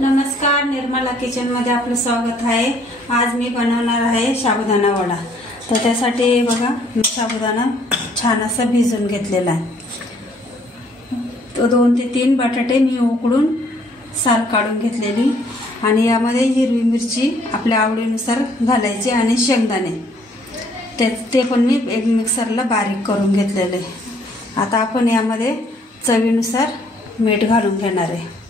नमस्कार, निर्मला किचन मध्ये आपलं स्वागत आहे। आज मी बनवणार आहे साबुदाणा वडा। तर त्यासाठी बघा मी साबुदाणा छान असा भिजवून घेतलेला आहे। तो 2 ते 3 बटाटे मी उकडून साल काढून घेतलेली आणि यामध्ये हिरवी मिरची आपल्या आवडीनुसार घालायची आणि शेंगदाणे ते पण मी एक मिक्सरला बारीक करून घेतलेले। आता आपण यामध्ये चवीनुसार मीठ घालून घेणार आहे।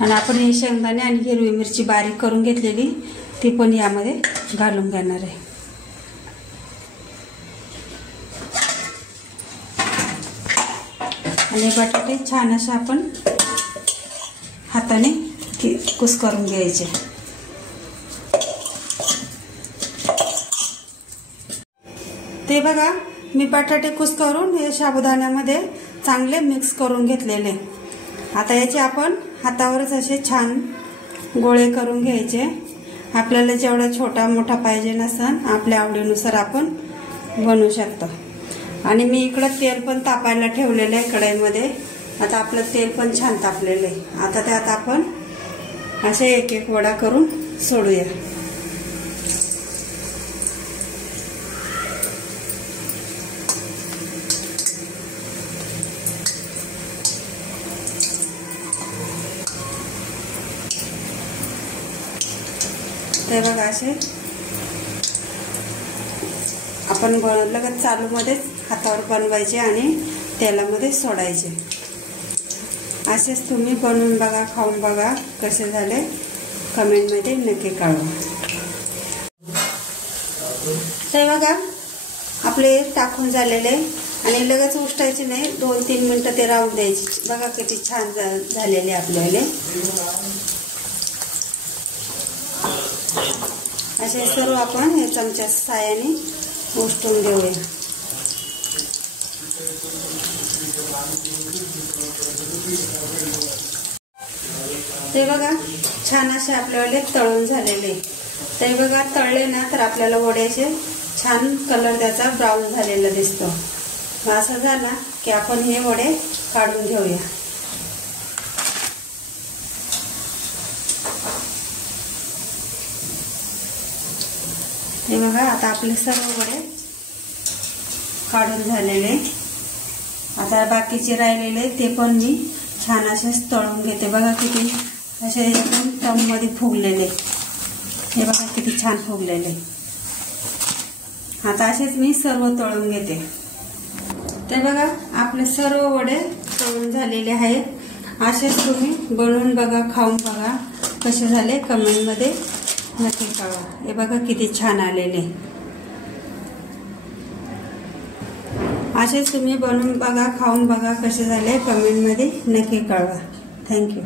आणि आपण हे शेंगदाणे आणि हिरवी मिरची बारीक करून घेतलेली ती पण यामध्ये घालून घेणार आहे। आणि बटाटे छान असे आपण हाताने कुस्करून घ्यायचे। ते बघा मी बटाटे कुस्करून हे साबुदाण्यामध्ये चांगले मिक्स करून घेतलेले। आता याचे आपण हातावरच असे छान गोळे करून घ्यायचे। आपल्याला जेवढा छोटा मोठा पाहिजे नसन आपल्या आवडीनुसार आपण बनवू शकतो। आणि मी इकडे तेल पण तापायला ठेवलेले आहे कढईमध्ये। आता आपलं तेल पण छान तापलेले आहे। आता त्यात आपण असे एक एक वडा करून सोडूया। ते बघा असे आपण लगेच चालू मध्ये हातावर बनवायचे आणि तेलामध्ये सोडायचे। असेच तुम्ही बनवून बघा, खाऊन बघा कसे झाले, कमेंट मध्ये नक्की कळवा। ते बघा आपले टाकून झालेले आणि लगेच उष्टायचे नाही, 2-3 मिनिटं ते राहून द्यायचे। बघा किती छान झालेले आपल्याला। असे सर्व आपण हे चमच्या साहाय्याने उष्टून घेऊया। ते बघा छान असे आपल्याला तळून झालेले। ते बघा तळले ना तर आपल्याला वड्याचे छान कलर त्याचा ब्राऊन झालेला दिसतो। असं झाला की आपण हे वडे काढून घेऊया। हे बघा आता आपले सर्व वडे काढून झालेले। आता बाकीचे राहिलेले ते पण मी छान असे तळून घेते। बघा किती असे एकदम टम मध्ये फुगलेले। हे बघा किती छान फुगलेले। आता असेच मी सर्व तळून घेते। ते बघा आपले सर्व वडे तळून झालेले आहेत। असेच तुम्ही बनवून बघा, खाऊन बघा कसे झाले, कमेंट मध्ये नक्की कळवा। हे बघा किती छान आलेले। असेच तुम्ही बनवून बघा, खाऊन बघा कसे झाले, कमेंट मध्ये नक्की कळवा। थँक्यू।